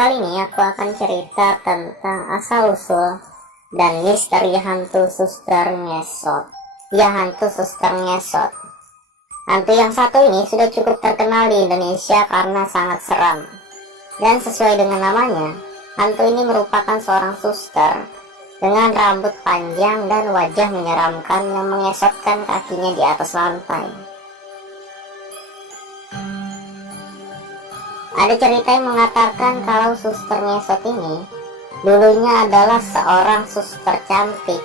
Kali ini aku akan cerita tentang asal-usul dan misteri hantu suster ngesot. Ya, hantu suster ngesot. Hantu yang satu ini sudah cukup terkenal di Indonesia karena sangat seram. Dan sesuai dengan namanya, hantu ini merupakan seorang suster dengan rambut panjang dan wajah menyeramkan yang mengesotkan kakinya di atas lantai. Ada cerita yang mengatakan kalau suster ngesot ini dulunya adalah seorang suster cantik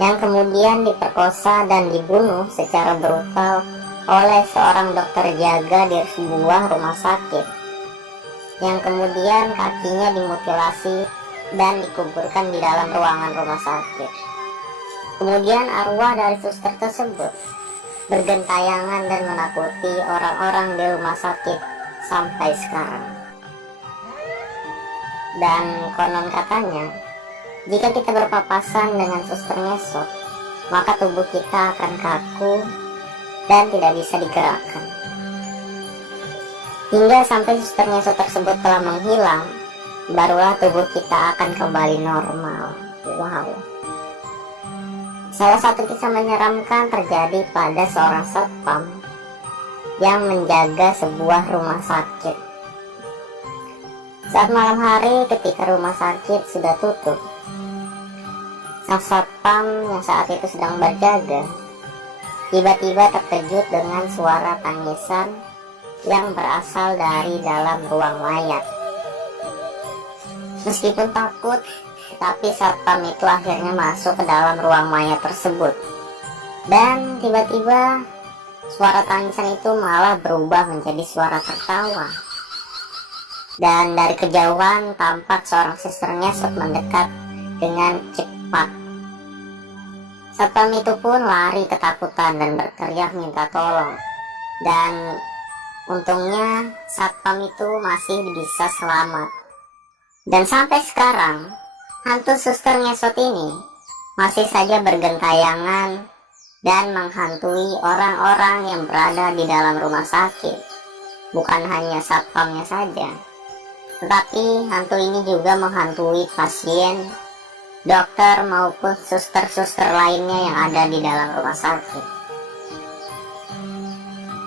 yang kemudian diperkosa dan dibunuh secara brutal oleh seorang dokter jaga di sebuah rumah sakit, yang kemudian kakinya dimutilasi dan dikuburkan di dalam ruangan rumah sakit. Kemudian arwah dari suster tersebut bergentayangan dan menakuti orang-orang di rumah sakit sampai sekarang. Dan konon katanya, jika kita berpapasan dengan suster ngesot, maka tubuh kita akan kaku dan tidak bisa digerakkan. Hingga sampai suster ngesot tersebut telah menghilang, barulah tubuh kita akan kembali normal. Wow. Salah satu kisah menyeramkan terjadi pada seorang satpam yang menjaga sebuah rumah sakit. Saat malam hari ketika rumah sakit sudah tutup, sang satpam yang saat itu sedang berjaga tiba-tiba terkejut dengan suara tangisan yang berasal dari dalam ruang mayat. Meskipun takut, tapi satpam itu akhirnya masuk ke dalam ruang mayat tersebut. Dan tiba-tiba suara tangisan itu malah berubah menjadi suara tertawa. Dan dari kejauhan tampak seorang suster ngesot mendekat dengan cepat. Satpam itu pun lari ketakutan dan berteriak minta tolong. Dan untungnya satpam itu masih bisa selamat. Dan sampai sekarang, hantu suster ngesot ini masih saja bergentayangan dan menghantui orang-orang yang berada di dalam rumah sakit. Bukan hanya satpamnya saja, tetapi hantu ini juga menghantui pasien, dokter maupun suster-suster lainnya yang ada di dalam rumah sakit.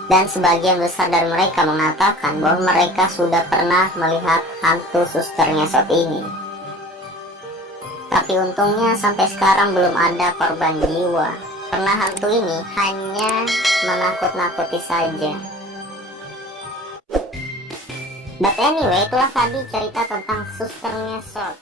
Dan sebagian besar dari mereka mengatakan bahwa mereka sudah pernah melihat hantu suster ngesot ini. Tapi untungnya sampai sekarang belum ada korban jiwa, karena hantu ini hanya menakut-nakuti saja. But anyway, itulah tadi cerita tentang suster ngesot.